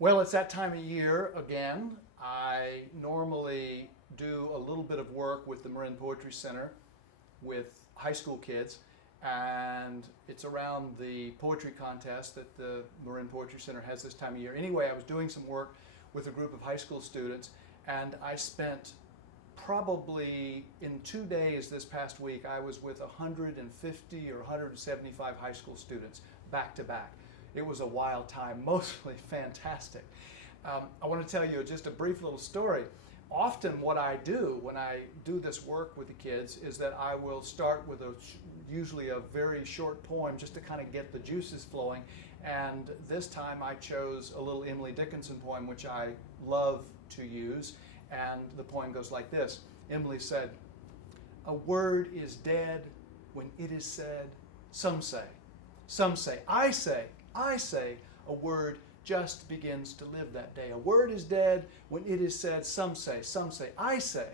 Well, it's that time of year again. I normally do a little bit of work with the Marin Poetry Center with high school kids, and it's around the poetry contest that the Marin Poetry Center has this time of year. Anyway, I was doing some work with a group of high school students, and I spent probably in 2 days this past week, I was with 150 or 175 high school students back to back. It was a wild time, mostly fantastic. I want to tell you just a brief little story. Often what I do when I do this work with the kids is that I will start with usually a very short poem just to kind of get the juices flowing. And this time I chose a little Emily Dickinson poem which I love to use. And the poem goes like this. Emily said, "A word is dead when it is said, some say. Some say, I say, a word just begins to live that day. A word is dead when it is said, some say, I say,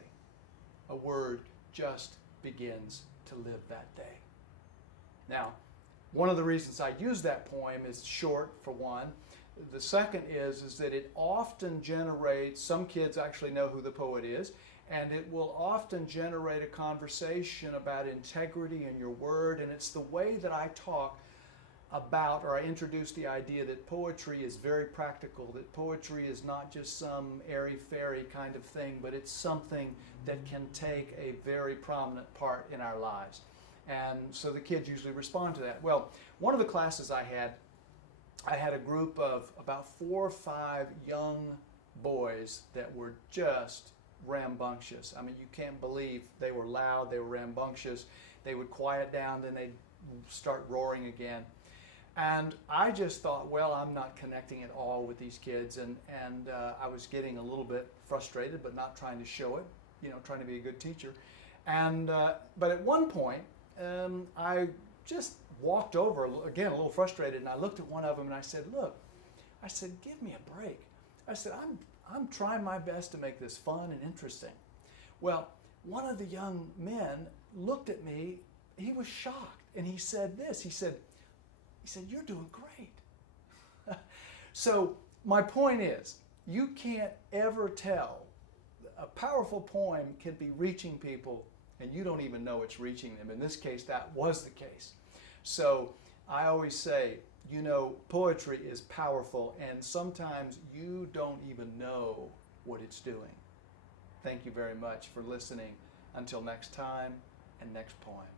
a word just begins to live that day." Now, one of the reasons I use that poem is short, for one. The second is that it often generates, some kids actually know who the poet is, and it will often generate a conversation about integrity in your word, and it's the way that I talk about, or I introduce the idea that poetry is very practical, that poetry is not just some airy-fairy kind of thing, but it's something that can take a very prominent part in our lives. And so the kids usually respond to that. Well, one of the classes I had a group of about 4 or 5 young boys that were just rambunctious. I mean, you can't believe they were loud, they were rambunctious. They would quiet down, then they'd start roaring again. And I just thought, well, I'm not connecting at all with these kids, and I was getting a little bit frustrated, but not trying to show it, trying to be a good teacher. And but at one point, I just walked over, again, a little frustrated, and I looked at one of them and I said, "Look," I said, "give me a break." I said, I'm trying my best to make this fun and interesting." Well, one of the young men looked at me, he was shocked, and he said this, he said, "You're doing great." So my point is, you can't ever tell. A powerful poem can be reaching people and you don't even know it's reaching them. In this case, that was the case. So I always say, poetry is powerful, and sometimes you don't even know what it's doing. Thank you very much for listening. Until next time and next poem.